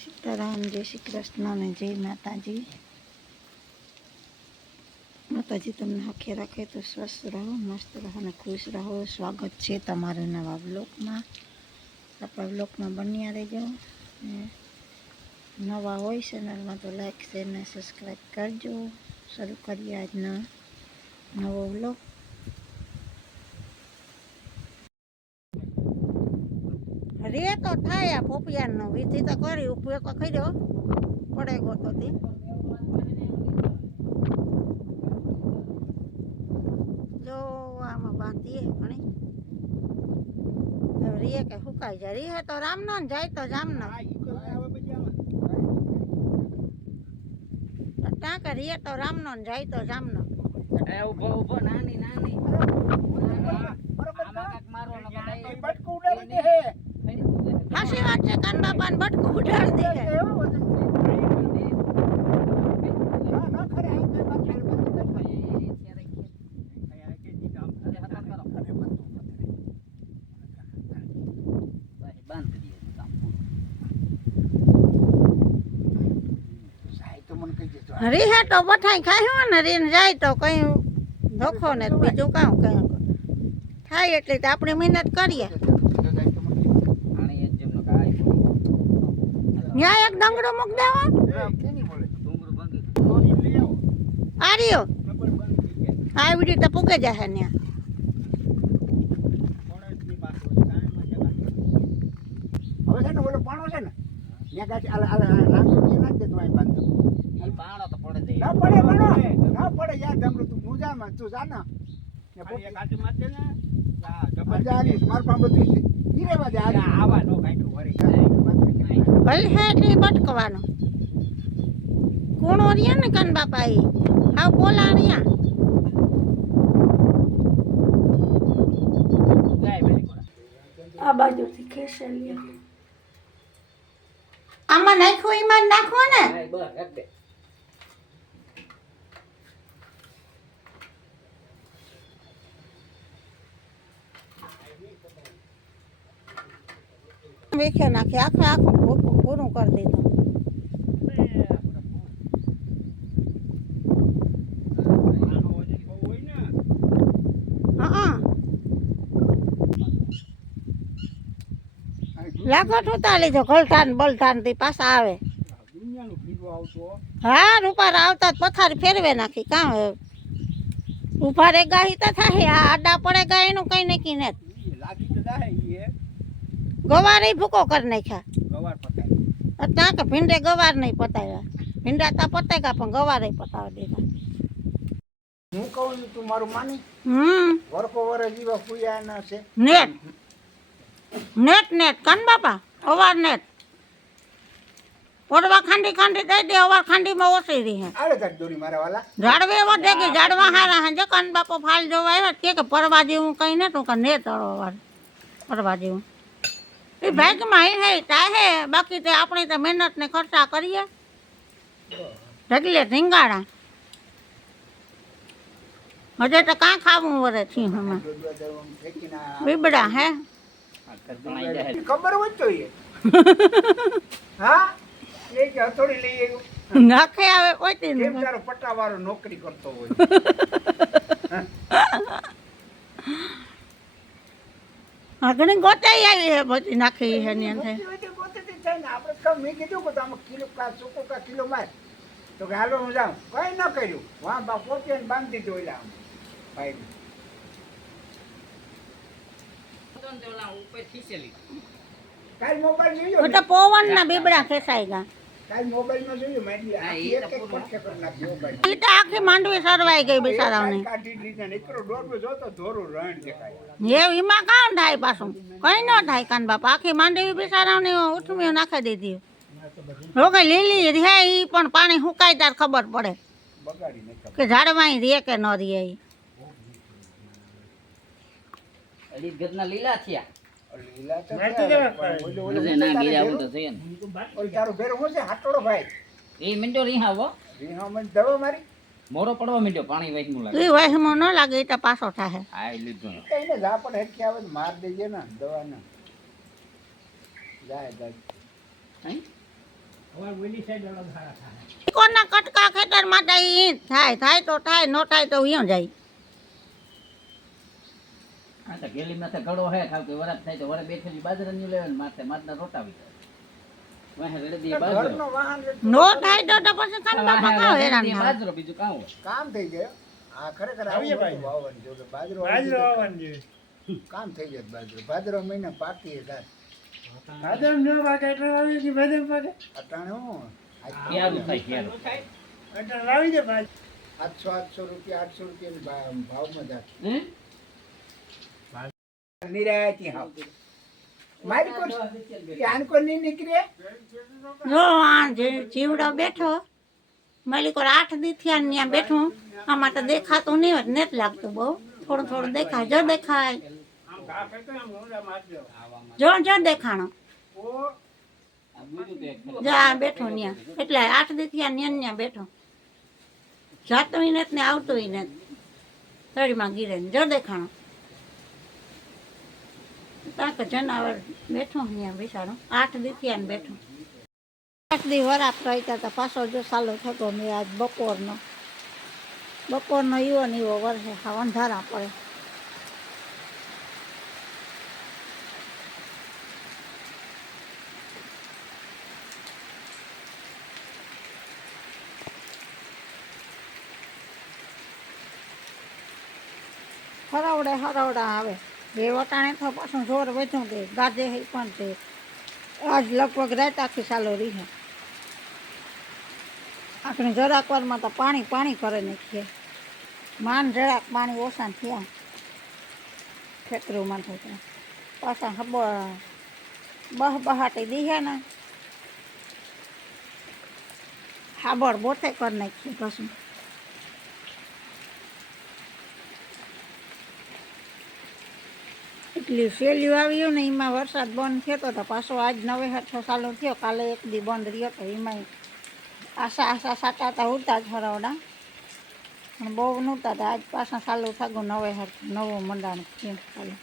સીતારામ, જય શ્રી કૃષ્ણ અને જય માતાજી. માતાજી તમને હખે રાખે તો સ્વસ્થ રહો, મસ્ત રહો અને ખુશ રહો. સ્વાગત છે તમારું નવા બ્લોગમાં. આપણા બ્લોગમાં બન્યા રહેજો. નવા હોય ચેનલમાં તો લાઈક શેર ને સબસ્ક્રાઈબ કરજો. શરૂ કરીએ આજનો નવો બ્લોગ. રે તો થાય આ પોપિયાનો વિધિ તો કરી ઉપયોગ તો કર્યો પડે ગો તો તે જો આમાં બાંધીએ ઘણી રે કે સુકાઈ જાય. રે તો રામનો ને જાય તો જામનો ટાંકે રે તો રામનો ને જાય તો જામનો. ઉભો ઉભો નાની નાની હાસી વાત છે. કાન બાપા ને બટકું ઉડાડી દે. રીહે તો બઠાઈ ખાય ને રીને જાય તો કઈ ધોખો ને બીજું કામ કઈ થાય એટલે તો આપણે મહેનત કરીએ. ન્યાય એક ડંગડો મૂક દેવો આર્યો આવી રીતે પૂકે જશે ન્યા. હવે છે ને ઓલો પાણો છે ને ત્યાં ગાડી નાખી દેતો અહીં બાંધતો પાણો તો પડે દે ના પડે પાણો ના પડે યાર ડમરું તું મુજામાં તું જા ને એ કાટી મારતે ને મજા આવી માર પાસે બધું છે ઈ રેવા દે આવા નો કાઢ્યું વરી ભલે હે એટલે બટકવાનો કોણો રહ્યા ને કાન બાપા એ હાવ પોલા રહ્યા. આ બાજુથી ખેસેલી આમાં નાખો એમાં નાખો ને. વેખે નાખે આખે આખું પૂરું કરી દીધું. હા લાગત ઉતા લીધો ગલઠાન બલઠાન થી પાછા આવે. હા રૂપારા આવતા પથારી ફેરવે નાખી કાં ઉભા રે ગાહી તો થાય. આ આડા પડે ગા એનું કઈ નક્કી ને ગવાર ભૂકો કરી નાખ્યા. ત્યાં કે ભીંડે ગવાર નહીં પતાવ્યા. ભીંડા તા પતાવ્યા પણ ગવાર પતાવી દીધા. હું કહું તું મારું માની વરકો વરે જીવા ફૂયા ના છે નેટ નેટ નેટ કાન બાપા અવાર નેટ પોડવા ખાંડી ખાંડી દઈ દે. અવાર ખાંડીમાં ઓછી રહી હે આલે તાર દોરી મારા વાલા ઝાડવે વધે કે ઝાડવા હારા હે. કાન બાપો ફાલ જોવા આવ્યા કે પરવા જેવું કઈ ને તું કે નેટ અવાર પરવા જેવું એ ભાગમાં હે તાહે. બાકી તે આપણે તો મહેનત ને ખર્ચા કરીએ ઢગલે ધીંગાડા. હજે તો કાં ખાવું વરે છી હમણાં બીબડા હે ખબર હોય તો એ હા એ કે હથોડી લઈ આવ્યો નાખે આવે કોઈ કેમ તારો પટ્ટાવાળો નોકરી કરતો હોય આગળ ગોતાઈ આવી હે બધી નાખી હે ની અંદર. આપણે મેં કીધું કે આમાં કિલો કા સૂકો કા કિલો માર તો કે હાલો હું જાઉં કઈ ન કર્યું વાહ બા પોતે બાંધી દીધું ઓલા ભાઈ કાલ મોબાઈલ જોયો તો પવન ના બીબડા ખેસાઈ ગયા. કાલ મોબાઈલમાં જોયું મેં એક પટકે કરી નાખ્યો મોબાઈલ ઈ તો આખી માંડવી સરવાઈ ગઈ બિચારાઓની. કાઢી લીધા ને એકરો દોડવો જોતો ધોરું રણ દેખાય એ ઈમાં કામ થાય પાછું કઈ ન થાય કાન બાપા. આખી માંડવી બિચારાઓની ઉઠમીઓ નાખી દીધી. રોકે લીલી રે ઈ પણ પાણી સુકાય ત્યારે ખબર પડે બગાડી નાખ્યા કે ઝાડમાં રે કે ન રે. ઈ અલી ગદના લીલા થયા લીલા તો ના ગીરા હું તો છે ને ઓલ તારો ભેરો હું છે હાટોડો ભાઈ એ મિંડો રીહા હો રીહા મને દવા મારી મોરો પડવા મિંડો પાણી વાઈકનું લાગે. ઈ વહેમો ન લાગે ઈ તો પાછો થાય. આ લીધું એને જા પણ હેઠી આવે માર દેજે ને દવા ને જાય જાય હે કોના કટકા ખેતર માટે ઈ થાય થાય તો થાય ન થાય તો ઈયો જાય આ તો ગેલી માથે ઘડો હે ખાવ કે વરસ થાય તો વરસ બેઠેલી બાજરાની લેવાનું માથે માથના રોટાવી વાહે રેડી બાજરો ઘરનું વાહન નો થાય તો પછી કામ બાપા કાવ હેરાન થાય બાજરો બીજું કામ હોય કામ થઈ જાય આ ખરેખર આવું બધું વાવવાનું જોઈએ. બાજરો કામ થઈ જાય બાજરો મહિને પાકી જાય અટાણે હું ક્યારું થાય ક્યારું 800 રૂપિયા 800 રૂપિયાની ભાવમાં જાય હે નિરાયતી હાવ મારી કોણ આન કો નહીં નીકળે જો આ જે જીવડો બેઠો માલિકો 8 દી થયા ને ત્યાં બેઠું આમાં તો દેખાતું નહીં હોત ને જ લાગતું બહુ થોડું થોડું દેખાય જો દેખાય જો દેખાણો આ બીજું કે જા બેઠો ત્યાં એટલે 8 દી થયા ત્યાં બેઠો જાતું ને ને આવતું ને તળીમાં ગીરે ને જો દેખાણો તાક જનાવર બેઠો ત્યાં બિચારો 8 દી થયા ને બેઠો 8 દી વરાપ રહેતા હતા પાછો જો સાલો થતો મેં આજ બપોરનો ઈવો ને ઈવો વરસે અંધારા પડે હરવડા આવે બે વટાણે તો પાછું જોર વધ્યું તે ગાજે હઈ પણ તે આજ લગભગ રાત આખી ચાલો રહી છે આપણે જરાક વારમાં તો પાણી કરે નાખીએ માન જરાક પાણી ઓછા થયા ખેતરોમાં તો પાછા બહાટી દીધા ને હાબળ બોથે કરી નાખીએ પાછું એટલી સેલ્યું આવ્યું ને એમાં વરસાદ બંધ થયો તો પાછો આજ 9 ચાલુ થયો કાલે એક દી બંધ રહ્યો તો એમાં આશા સાટા ઉડતા જ હરવડા પણ બહુ નહોતા આજ પાછા ચાલુ થાગું 9 નવો મંડાણ ચાલુ